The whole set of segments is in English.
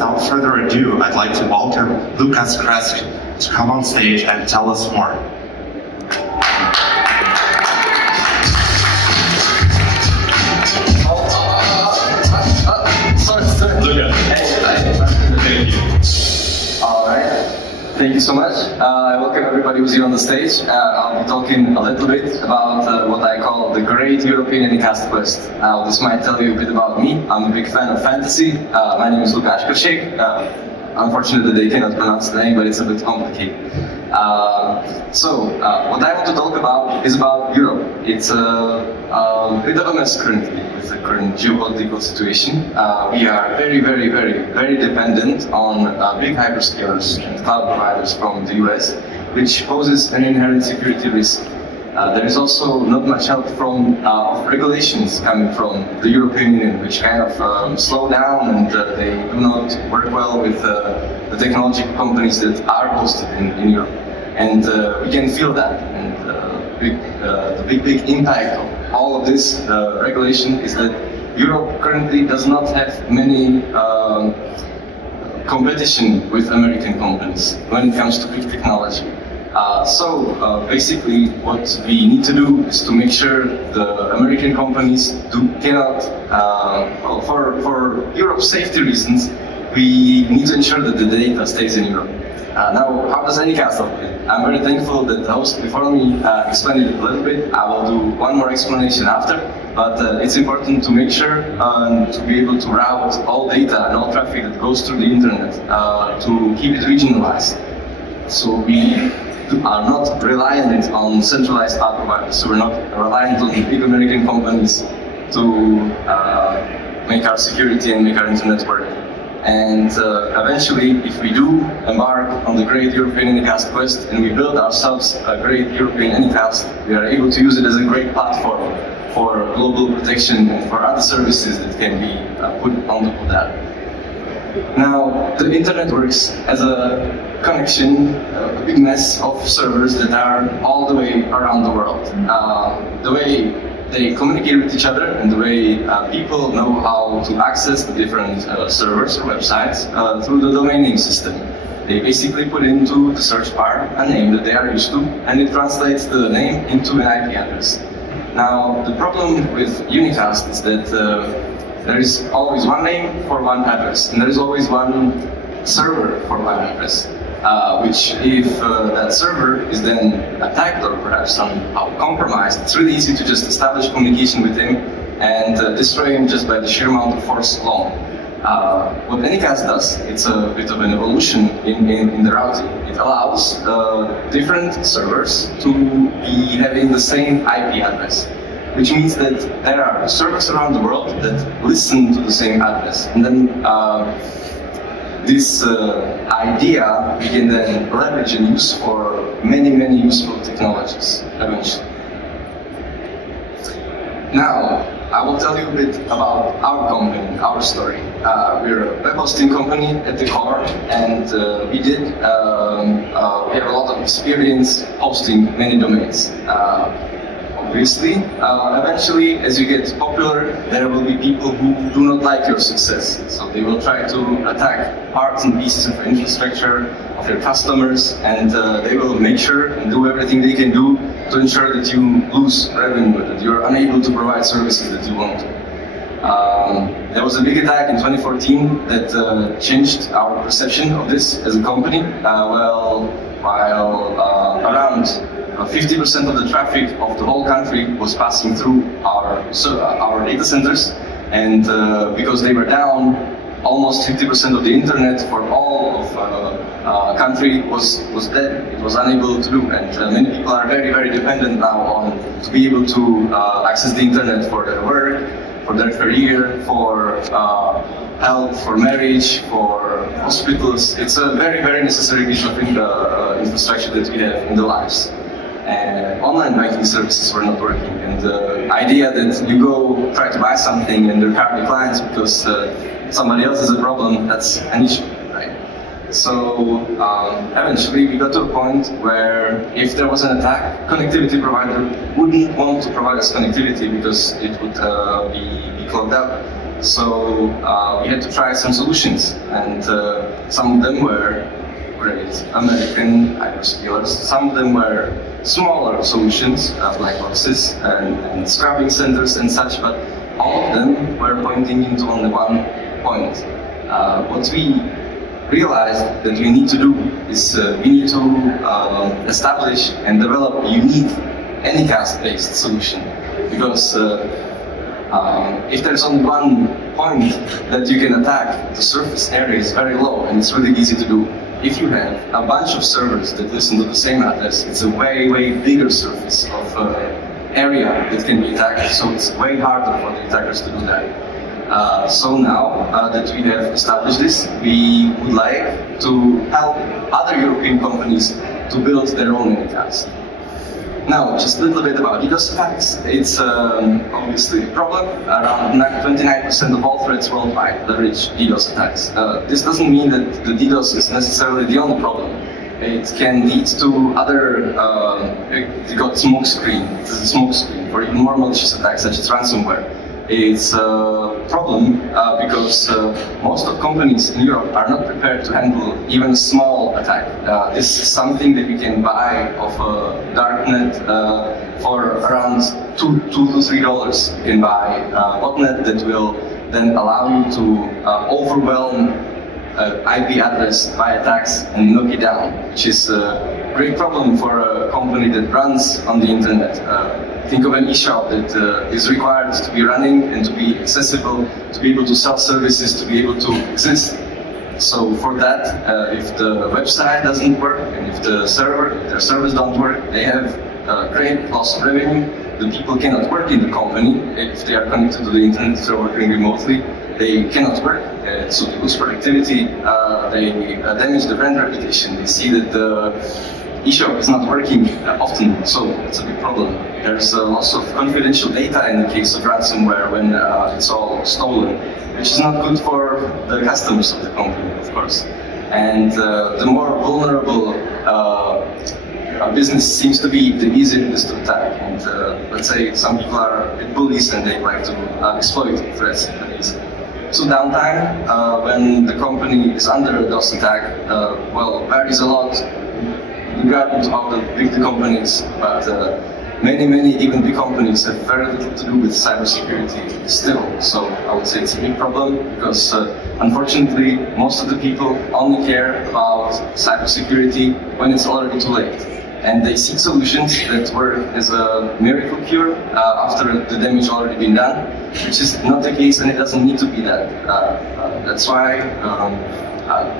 without further ado, I'd like to welcome Lukáše Krška to come on stage and tell us more. Thank you so much. I welcome everybody who's here on the stage. I'll be talking a little bit about what I call the Great European ANYCAST Quest. Now, this might tell you a bit about me. I'm a big fan of fantasy. My name is Lukáše Krška. Unfortunately, they cannot pronounce the name, but it's a bit complicated. What I want to talk about is about Europe. It's a bit of a mess currently with the current geopolitical situation. We are very dependent on big hyperscalers and cloud providers from the US, which poses an inherent security risk. There is also not much help from regulations coming from the European Union, which kind of slow down, and they do not work well with the technology companies that are hosted in Europe. And we can feel that. And the big impact of all of this regulation is that Europe currently does not have many competition with American companies when it comes to big technology. Basically, what we need to do is to make sure the American companies cannot, for Europe's safety reasons, we need to ensure that the data stays in Europe. Now, how does ANYCAST help it? I'm very thankful that the host before me explained it a little bit. I will do one more explanation after, but it's important to make sure to be able to route all data and all traffic that goes through the internet to keep it regionalized. So we are not reliant on centralized cloud providers. So we're not reliant on big American companies to make our security and make our internet work. And eventually, if we do embark on the Great European ANYCAST Quest and we build ourselves a Great European ANYCAST, we are able to use it as a great platform for global protection and for other services that can be put on top of that. Now, the internet works as a connection, a big mess of servers that are all the way around the world. The way they communicate with each other and the way people know how to access the different servers or websites through the domain name system. They basically put into the search bar a name that they are used to, and it translates the name into an IP address. Now, the problem with Unicast is that there is always one name for one address, and there is always one server for one address. Which, if that server is then attacked or perhaps somehow compromised, it's really easy to just establish communication with him and destroy him just by the sheer amount of force alone. What ANYCAST does, it's a bit of an evolution in the routing. It allows different servers to be having the same IP address, which means that there are servers around the world that listen to the same address. And then this idea we can then leverage and use for many useful technologies eventually. Now, I will tell you a bit about our company, our story. We're a web hosting company at the core, and we have a lot of experience hosting many domains. Obviously, eventually, as you get popular, there will be people who do not like your success. So they will try to attack parts and pieces of your infrastructure, of your customers, and they will make sure and do everything they can do to ensure that you lose revenue, that you're unable to provide services that you want to. There was a big attack in 2014 that changed our perception of this as a company. While around 50% of the traffic of the whole country was passing through our data centers, and because they were down, almost 50% of the internet for all of country was dead. It was unable to do, and many people are very dependent now on to be able to access the internet for their work, for their career, for health, for marriage, for hospitals. It's a very necessary piece of infrastructure that we have in the lives. Online banking services were not working, and the idea that you go try to buy something and your card declines because somebody else has a problem, that's an issue, right? So eventually we got to a point where if there was an attack, connectivity provider wouldn't want to provide us connectivity because it would be clogged up. So we had to try some solutions, and some of them were great American hyperscalers. Some of them were smaller solutions, black boxes and scrubbing centers and such, but all of them were pointing into only one point. What we realized that we need to do is we need to establish and develop a unique ANYCAST-based solution, because if there's only one point that you can attack, the surface area is very low and it's really easy to do. If you have a bunch of servers that listen to the same address, it's a way bigger surface of area that can be attacked, so it's way harder for the attackers to do that. So now that we have established this, we would like to help other European companies to build their own ANYCAST. Now, just a little bit about DDoS attacks. It's obviously a problem. Around 29% of all threats worldwide leverage DDoS attacks. This doesn't mean that the DDoS is necessarily the only problem. It can lead to other, you got smoke screen. This is a smoke screen for even more malicious attacks such as ransomware. It's a problem because most of companies in Europe are not prepared to handle even a small attack. This is something that you can buy off a darknet for around $2 to $3. You can buy a botnet that will then allow you to overwhelm IP address by attacks and knock it down, which is a great problem for a company that runs on the internet. Think of an e-shop that is required to be running and to be accessible, to be able to sell services, to be able to exist. So for that, if the website doesn't work and if their servers don't work, they have great loss of revenue. The people cannot work in the company if they are connected to the internet, if they're working remotely. They cannot work, so they lose productivity, they damage the brand reputation. They see that the eShop is not working often, so it's a big problem. There's a loss of confidential data in the case of ransomware when it's all stolen, which is not good for the customers of the company, of course. And the more vulnerable a business seems to be, the easier it is to attack. And let's say some people are bullies and they like to exploit threats. So downtime, when the company is under a DOS attack, well, varies a lot regarding to how big the company is, but many, even big companies have very little to do with cybersecurity still. So I would say it's a big problem because unfortunately, most of the people only care about cybersecurity when it's already too late. And they seek solutions that work as a miracle cure after the damage already been done, which is not the case, and it doesn't need to be that. That's why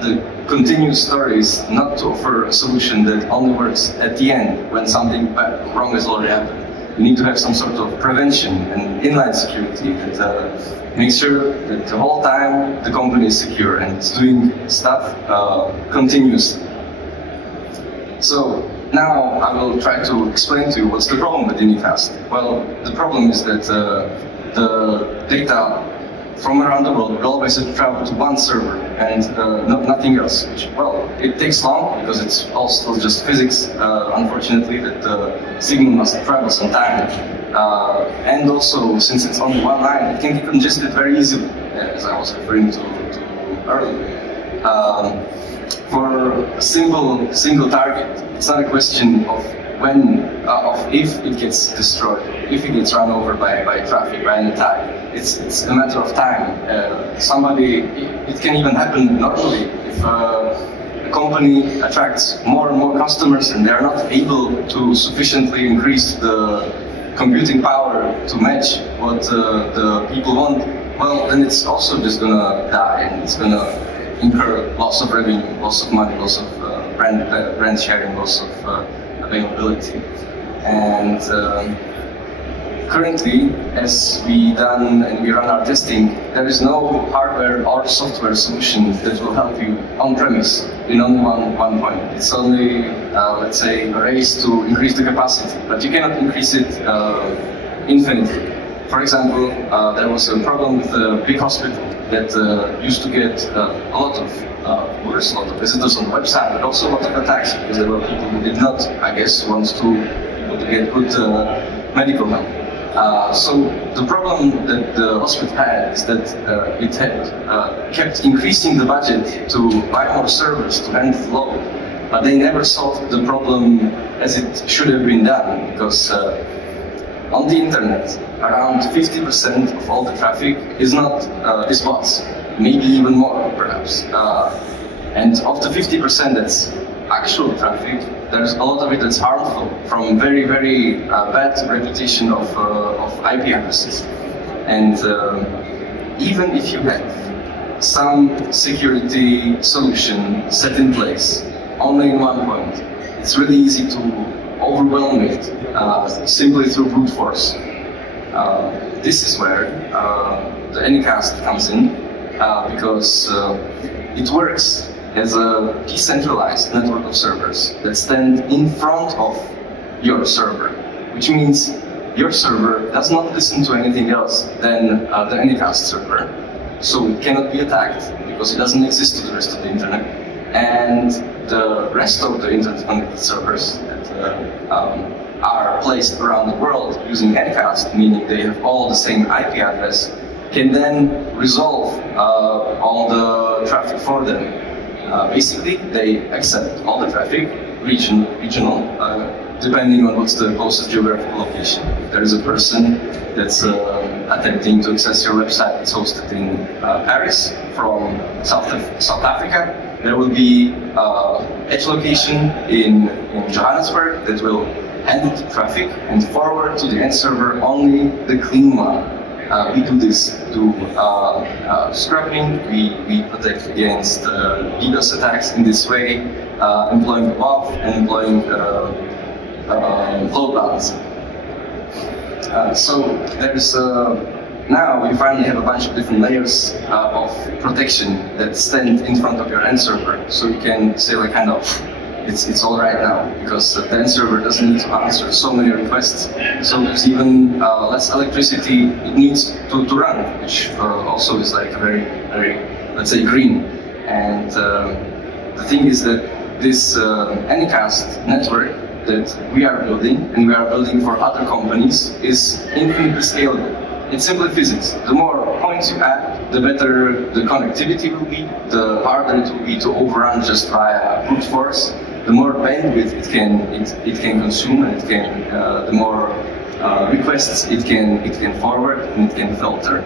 the continuous story is not to offer a solution that only works at the end when something wrong has already happened. You need to have some sort of prevention and inline security that makes sure that the whole time the company is secure and it's doing stuff continuously. So now I will try to explain to you what's the problem with ANYCAST. Well, the problem is that the data from around the world will always have to travel to one server and nothing else. Which, well, it takes long because it's all still just physics, unfortunately, that the signal must travel some time. And also, since it's only one line, it can be congested very easily, as I was referring to earlier. For a single target, it's not a question of when, of if it gets destroyed, if it gets run over by traffic, by an attack. It's a matter of time. It can even happen normally if a company attracts more and more customers and they're not able to sufficiently increase the computing power to match what the people want. Well, then it's also just gonna die and it's gonna incur loss of revenue, loss of money, loss of brand sharing, loss of availability. And currently, as we run our testing, there is no hardware or software solution that will help you on-premise in only one point. It's only, let's say, a race to increase the capacity, but you cannot increase it infinitely. For example, there was a problem with a big hospital that used to get a lot of visitors on the website, but also a lot of attacks because there were people who did not, I guess, want to get good medical help. So the problem that the hospital had is that it had kept increasing the budget to buy more servers to handle the load, but they never solved the problem as it should have been done, because on the internet, around 50% of all the traffic is bots, maybe even more perhaps. And of the 50% that's actual traffic, there's a lot of it that's harmful, from very, very bad reputation of IP addresses. And even if you have some security solution set in place, only in one point, it's really easy to overwhelm it simply through brute force. This is where the ANYCAST comes in, because it works as a decentralized network of servers that stand in front of your server, which means your server does not listen to anything else than the ANYCAST server. So it cannot be attacked because it doesn't exist to the rest of the internet. And the rest of the internet connected servers that are placed around the world using ANYCAST, meaning they have all the same IP address, can then resolve all the traffic for them. Basically, they accept all the traffic, regional, depending on what's the closest geographical location. If there is a person that's attempting to access your website that's hosted in Paris from South Africa, there will be edge location in Johannesburg that will handle the traffic and forward to the end server only the clean one. We do this through scrubbing. We protect against DDoS attacks in this way, employing WAF and employing load balancing. So there's now we finally have a bunch of different layers of protection that stand in front of your end server. So you can say like kind of, it's all right now, because the end server doesn't need to answer so many requests. So there's even less electricity it needs to run, which also is like very, let's say, green. And the thing is that this ANYCAST network that we are building, and we are building for other companies, is infinitely scalable. It's simply physics. The more points you add, the better the connectivity will be, the harder it will be to overrun just via brute force. The more bandwidth it can consume, and it can the more requests it can forward and it can filter.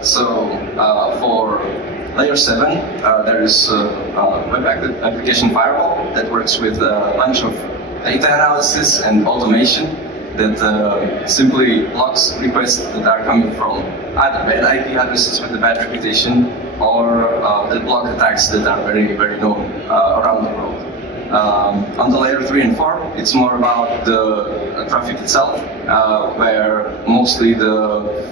So for layer 7, there is a web application firewall that works with a bunch of data analysis and automation that simply blocks requests that are coming from either bad IP addresses with a bad reputation, or that block attacks that are very, very known around the world. On the layer 3 and 4, it's more about the traffic itself, where mostly the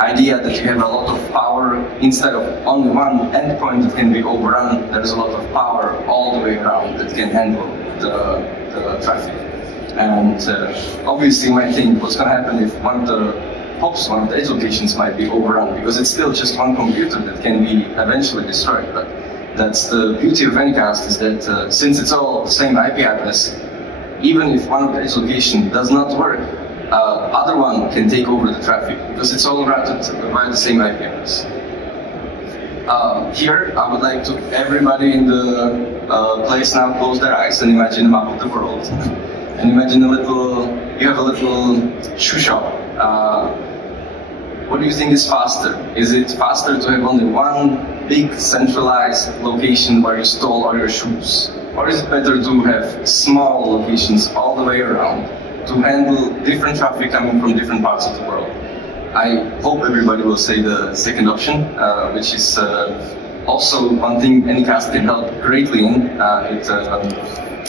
idea that you have a lot of power, instead of only one endpoint that can be overrun, there's a lot of power all the way around that can handle the traffic. And obviously you might think, what's going to happen if one of the hops, one of the edge locations might be overrun, because it's still just one computer that can be eventually destroyed. But that's the beauty of ANYCAST, is that since it's all the same IP address, even if one of the edge location does not work, other one can take over the traffic, because it's all routed by the same IP address. Here, I would like to everybody in the place now close their eyes and imagine a map of the world. And imagine you have a little shoe shop. What do you think is faster? Is it faster to have only one big centralized location where you store all your shoes? Or is it better to have small locations all the way around to handle different traffic coming from different parts of the world? I hope everybody will say the second option, which is also one thing ANYCAST can help greatly in.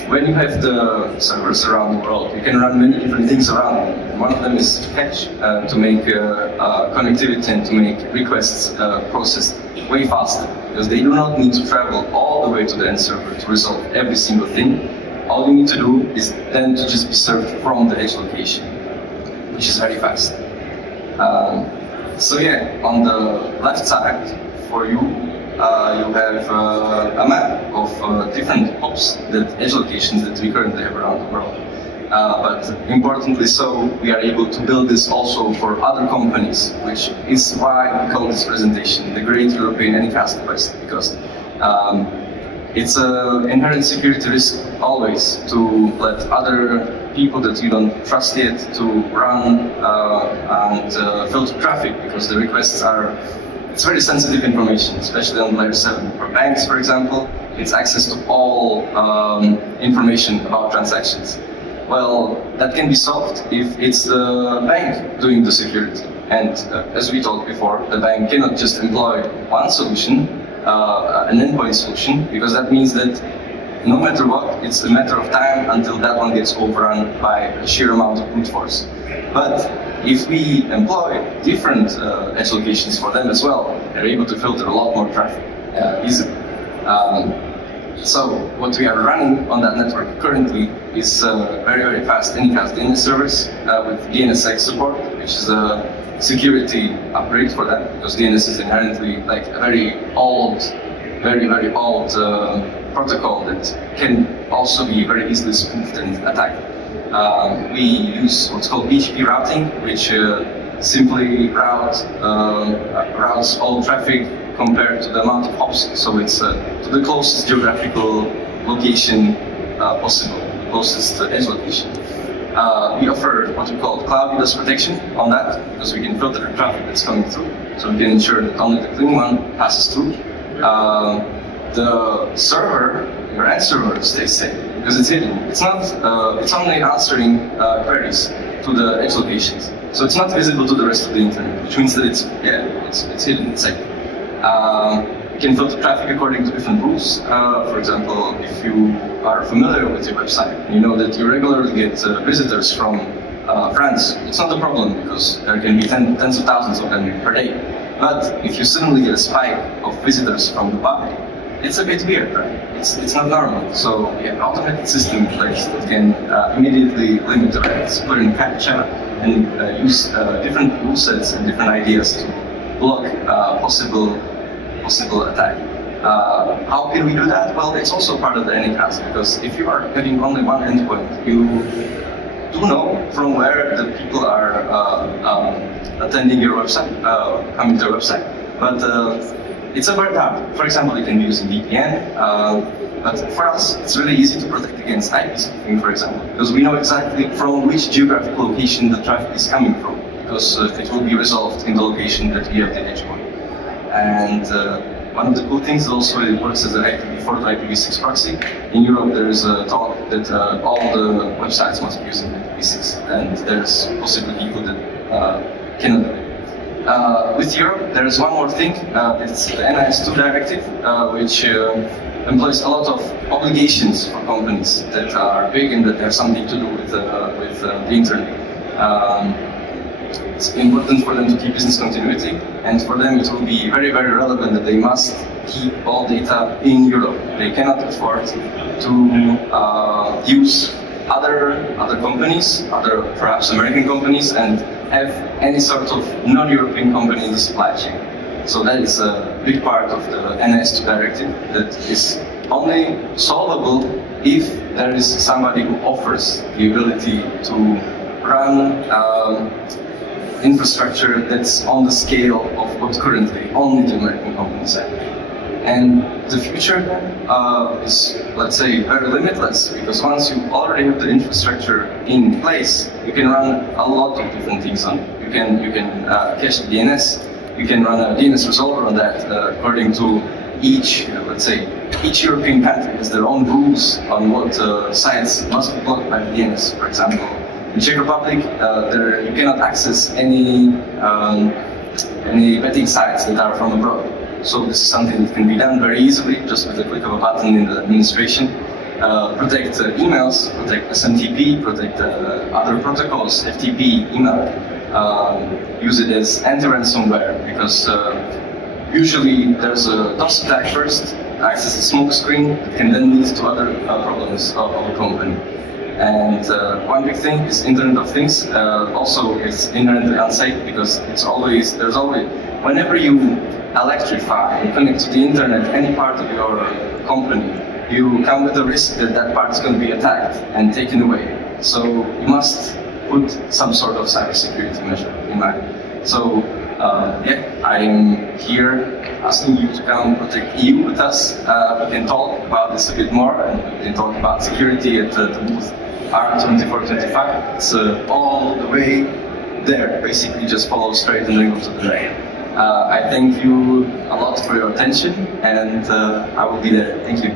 When you have the servers around the world, you can run many different things around them. And one of them is fetch, to make connectivity and to make requests processed way faster, because they do not need to travel all the way to the end server to resolve every single thing. All you need to do is then to just be served from the edge location, which is very fast. So yeah, on the left side for you, you have a map of different hops, that edge locations that we currently have around the world. but importantly so, we are able to build this also for other companies, which is why we call this presentation the Great European ANYCAST Quest, because it's an inherent security risk always to let other people that you don't trust yet to run and filter traffic, because the requests it's very sensitive information, especially on layer 7. For banks, for example, it's access to all information about transactions. Well, that can be solved if it's the bank doing the security. And as we talked before, the bank cannot just employ one solution, an endpoint solution, because that means that no matter what, it's a matter of time until that one gets overrun by a sheer amount of brute force. But if we employ different edge locations for them as well, they're able to filter a lot more traffic easily. So what we are running on that network currently is very, very fast ANYCAST DNS servers with DNSX support, which is a security upgrade for that, because DNS is inherently like a very old, very, very old protocol that can also be very easily spoofed and attacked. We use what's called PHP routing, which simply routes all traffic compared to the amount of hops. So it's to the closest geographical location possible, the closest edge location. We offer what we call cloud WEDOS protection on that, because we can filter the traffic that's coming through. So we can ensure that only the clean one passes through. The server, your end server, stays safe because it's hidden. It's not. It's only answering queries to the edge locations, so it's not visible to the rest of the internet, which means that it's hidden. It's safe. You can filter traffic according to different rules. For example, if you are familiar with your website, you know that you regularly get visitors from France. It's not a problem because there can be tens of thousands of them per day. But if you suddenly get a spike of visitors from Dubai, it's a bit weird, right? It's not normal. So we have an automated system in place that can immediately limit the rates, put in captcha, and use different rule sets and different ideas to block possible attack. How can we do that? Well, it's also part of the ANYCAST, because if you are having only one endpoint, you do know from where the people are attending your website, coming to your website. But it's a bit hard. For example, you can be using VPN, but for us, it's really easy to protect against IP spoofing, for example, because we know exactly from which geographic location the traffic is coming from, because it will be resolved in the location that we have the edge point. And one of the cool things is also it works as an IPv4 to IPv6 proxy. In Europe, there is a talk that all the websites must be using IPv6, and there's possibly people that cannot do it. With Europe, there is one more thing. It's the NIS2 directive, which employs a lot of obligations for companies that are big and that have something to do with the internet. It's important for them to keep business continuity, and for them it will be very, very relevant that they must keep all data in Europe. They cannot afford to use other companies, other perhaps American companies, and have any sort of non-European company in the supply chain. So that is a big part of the NIS2 directive that is only solvable if there is somebody who offers the ability to run infrastructure that's on the scale of what currently only the American companies have. And the future is, let's say, very limitless, because once you already have the infrastructure in place, you can run a lot of different things on it. You can cache the DNS, you can run a DNS resolver on that according to each, let's say, each European country has their own rules on what sites must be blocked by the DNS. For example, in Czech Republic, you cannot access any betting sites that are from abroad. So this is something that can be done very easily, just with a click of a button in the administration. Protect emails, protect SMTP, protect other protocols, FTP, email. Use it as anti-ransomware, because usually there's a DOS attack first, acts as a smoke screen that can then lead to other problems of a company. And one big thing is Internet of Things. Also, it's inherently unsafe, because there's always, whenever you electrify and connect to the internet any part of your company, you come with the risk that that part is going to be attacked and taken away. So you must put some sort of cybersecurity measure in mind. So I'm here asking you to come protect EU with us. We can talk about this a bit more, and we can talk about security at the booth R2425. It's all the way there. Basically, just follow straight and then go to the right. I thank you a lot for your attention, and I will be there. Thank you.